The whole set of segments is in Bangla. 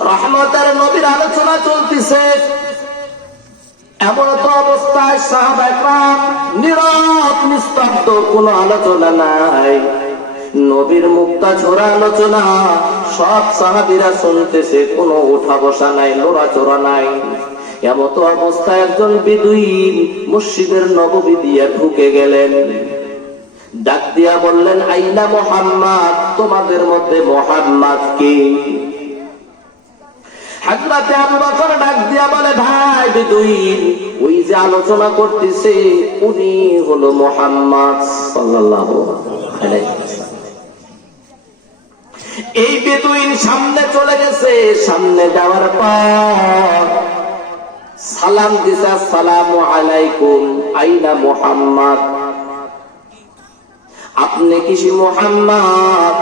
রহমতের নবীর আলোচনা চলতেছে। এমন তো অবস্থায় সাহাবাহাম নীরব, নিস্তব্ধ, কোনো আলোচনা নাই। নবীর মুক্তা ঝোরা আলোচনা, সব সাহাবিরা শুনতেছে, কোনো উঠা বসা নাই লোড়াচোরা নাই। এমত অবস্থায় একজন বিদুইন মসজিদের নববী দিয়ে ঢুকে গেলেন। ডাক দিয়া বললেন, আইনা মোহাম্মদ, তোমাদের মধ্যে মোহাম্মদ কে? হাজরাতে আবু বকর ডাক দিয়া বলে, ভাই ওই যে আলোচনা করতেছে, উনি হলো মোহাম্মদ সাল্লাল্লাহু আলাইহি এই বেদুইন সামনে চলে গেছে, সামনে যাওয়ার পর সালাম দিছে, আসসালামু আলাইকুম, আইনা মোহাম্মদ? আপনি কিসি মোহাম্মদ?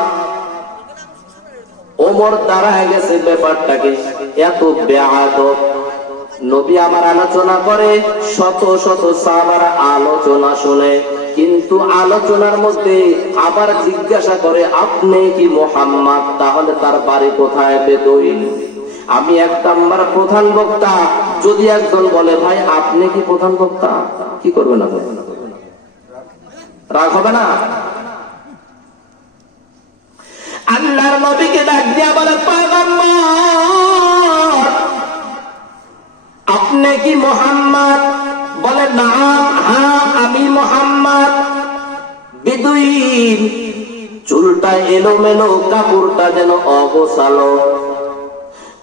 ওমর দাঁড়ায় গেছে ব্যাপারটাকে এত বেআদব। নবী আমার আলোচনা করে, শত শত সাহাবার আলোচনা শুনে। কিন্তু আলোচনার মধ্যে আবার জিজ্ঞাসা করে, আপনি কি মোহাম্মদ? তাহলে তার বাড়ি কোথায় বেদইন? আমি এক নাম্বার প্রধান বক্তা। যদি একজন বলে, ভাই, আপনি কি প্রধান বক্তা? কি করবেন আপনি? রাগ হবে না? আল্লাহর নবীকে ডাক দিয়া বলে পয়গম্বর আপনি কি মোহাম্মদ? বলে, নাম হ্যাঁ আমি মোহাম্মদ। বিদুইন, চুলটা এলোমেলো, কাপড়টা যেন অগোছালো।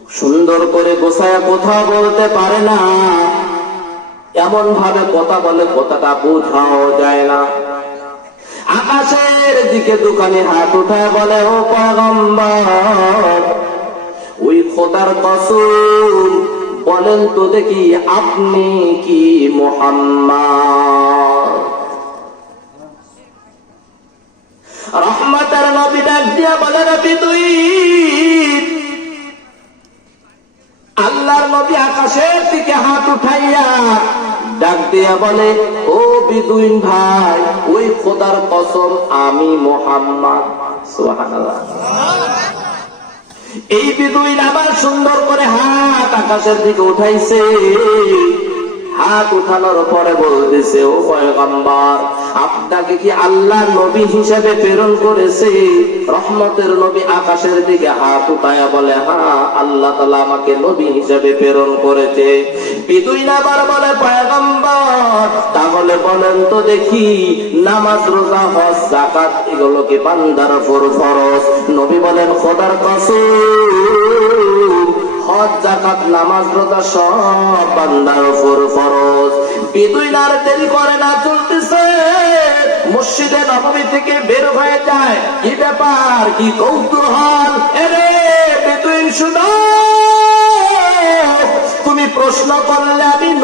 সুন্দর করে গোছায়া কথা বলতে পারে না। এমন ভাবে কথা বলে কথাটা বোঝাও যায় না। আকাশের দিকে দোকানে হাত উঠায় বলে, ও পয়গম্বর, ওই খোদার কসম বলেন তো দেখি আপনি কি মোহাম্মদ? নবী ডাক দিয়া বলে তুই? আল্লাহর নবী আকাশের দিকে হাত উঠাইয়া ডাক দিয়া বলে, ও বিদুইন ভাই, ওই খোদার কসম আমি মোহাম্মদ। সুবহানাল্লাহ। এই বিদুইন আবার সুন্দর করে হাত আকাশের দিকে উঠাইছে। হাত উঠানোর পরে বলতেছে, ও পয়গম্বর, আপনাকে কি আল্লাহ নবী হিসেবে প্রেরণ করেছে? রহমতের নবী আকাশের দিকে হাত উঠায়া বলে হ্যাঁ আল্লাহ তালা আমাকে নবী হিসেবে প্রেরণ করেছে। বিদুইন আবার বলে, পয়গম্বর তাহলে বলেন তো দেখি, নামাজ, রোজা, হজ জাকাত এগুলো কি বান্দার উপর ফরজ? নবী বলেন, খোদার কসম, হজ জাকাত নামাজ, রোজা সব বান্দার উপর ফরজ। বিদুইন আর দেরি করে না চলতেছে, মসজিদে নবমী থেকে বের হয়ে যায়। কি ব্যাপার? কি কৌতূহল? এরে, বিদুইন শুনো, তুমি প্রশ্ন করলে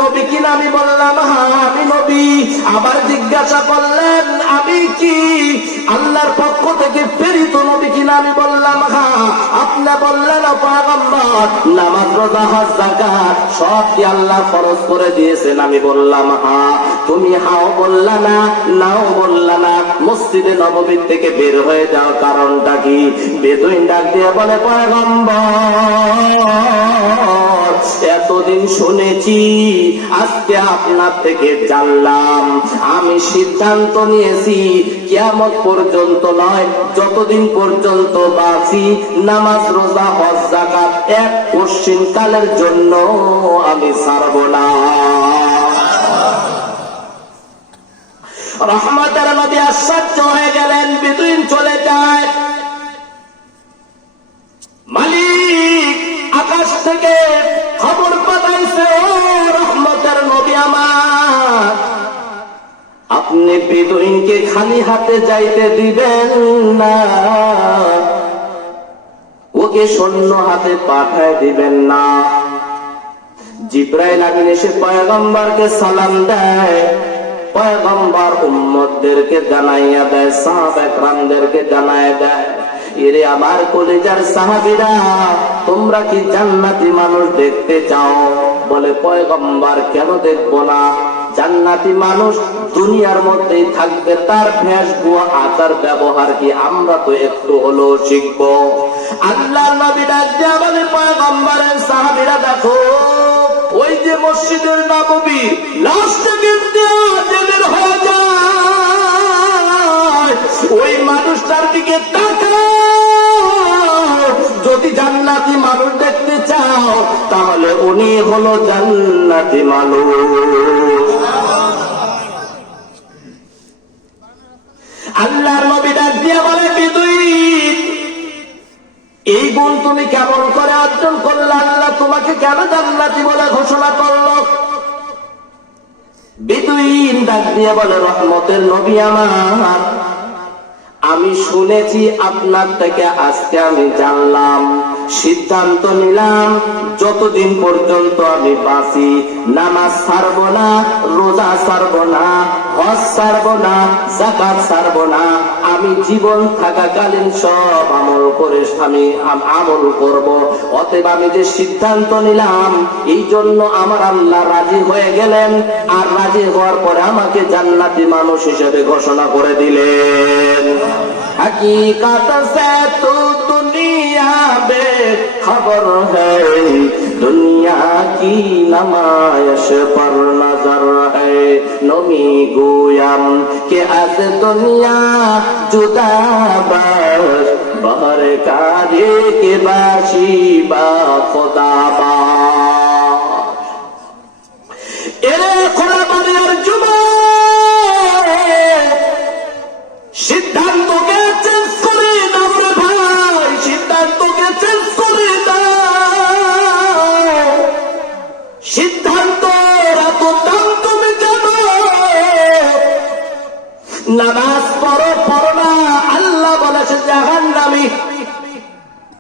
নবী কিনা আমি বললাম হ্যাঁ আমি নবী। আবার জিজ্ঞাসা করলেন, আমি কি? আল্লাহর পক্ষ থেকে প্রেরিত নবী কিনা আমি বললাম হ্যাঁ আপনি বললেন নামাজ, রোজা, হজ, যাকাত, সব কি আল্লাহ ফরজ করে দিয়েছেন? আমি বললাম তুমি হাও বললা না, নাও বললা না। মসজিদে নববীর থেকে বের হয়ে যাও, কারণটা কি? বেদুইন ডাক দিয়ে বলে, পয়গম্বর এতদিন শুনেছি, আজকে আপনার থেকে জানলাম। আমি সিদ্ধান্ত নিয়েছি, কিয়ামত পর্যন্ত নয়, যতদিন পর্যন্ত বাঁচি, নামাজ, রোজা, হজ জাকাত এক পশ্চিম কালের জন্য আমি ছাড়ব না। রহমতের নদী আশ্চর্য হয়ে গেলেন, বিদুইন চলে আপনি বেদুইনকে খালি হাতে যাইতে দিবেন না। ওকে সৈন্য হাতে পাঠায় দিবেন না। জিব্রাইল আমিন এসে পয়গম্বরকে সালাম দেয়। পয়গম্বর উম্মতদেরকে জানাইয়া দেয় সাহাব একরামদেরকে জানাইয়া দেয়, এরে আমার কলেজার সাহাবিরা, তোমরা কি জান্নাতি মানুষ দেখতে চাও? বলে পয়গম্বর, কেন দেখব না? জান্নাতি মানুষ দুনিয়ার মধ্যেই থাকবে তার ভেষ গুয়া আচার ব্যবহার কি আমরা তো একটু হলেও শিখব। আল্লাহ নবী ডাক দিয়া বলে পয়গম্বর সাহাবিরা, দেখো, ওই যে মসজিদের নববী লাস্টে জেলের হয়ে যায়। ওই মানুষটার দিকে যদি জান্নাতি মানুষ দেখতে চাও, তাহলে উনি হলো জান্নাতি মানুষ। আল্লাহর নবী ডাক দিয়া বলে এই গুণ তুমি কেমন করে অর্জন করলে? আল্লাহ তোমাকে কেন জান্নাতি বলে ঘোষণা করল? বিদুইন ডাক দিয়ে বলে, রহমতের নবী আমার, আমি শুনেছি আপনার থেকে আজকে আমি জানলাম। সিদ্ধান্ত নিলাম, যতদিন পর্যন্ত আমি বাঁচি, নামাজ ছাড়ব না, রোজা ছাড়ব না, হজ ছাড়ব না জাকাত ছাড়ব না, আমি জীবন থাকাকালীন সব আমল করে আমি আমল করব। অতএব আমি যে সিদ্ধান্ত নিলাম, এই জন্য আমার আল্লাহ রাজি হয়ে গেলেন, আর রাজি হওয়ার পরে আমাকে জান্নাতি মানুষ হিসেবে ঘোষণা করে দিলেন। হাকিকাত সে তো দুনিয়া বে খবর দুনিয়া কি নমায়শ পর নজর নমি গুয়াম কে আজ দুনিয়া জুদা বাস বহর কারে কে বাসি বা খোদা বাস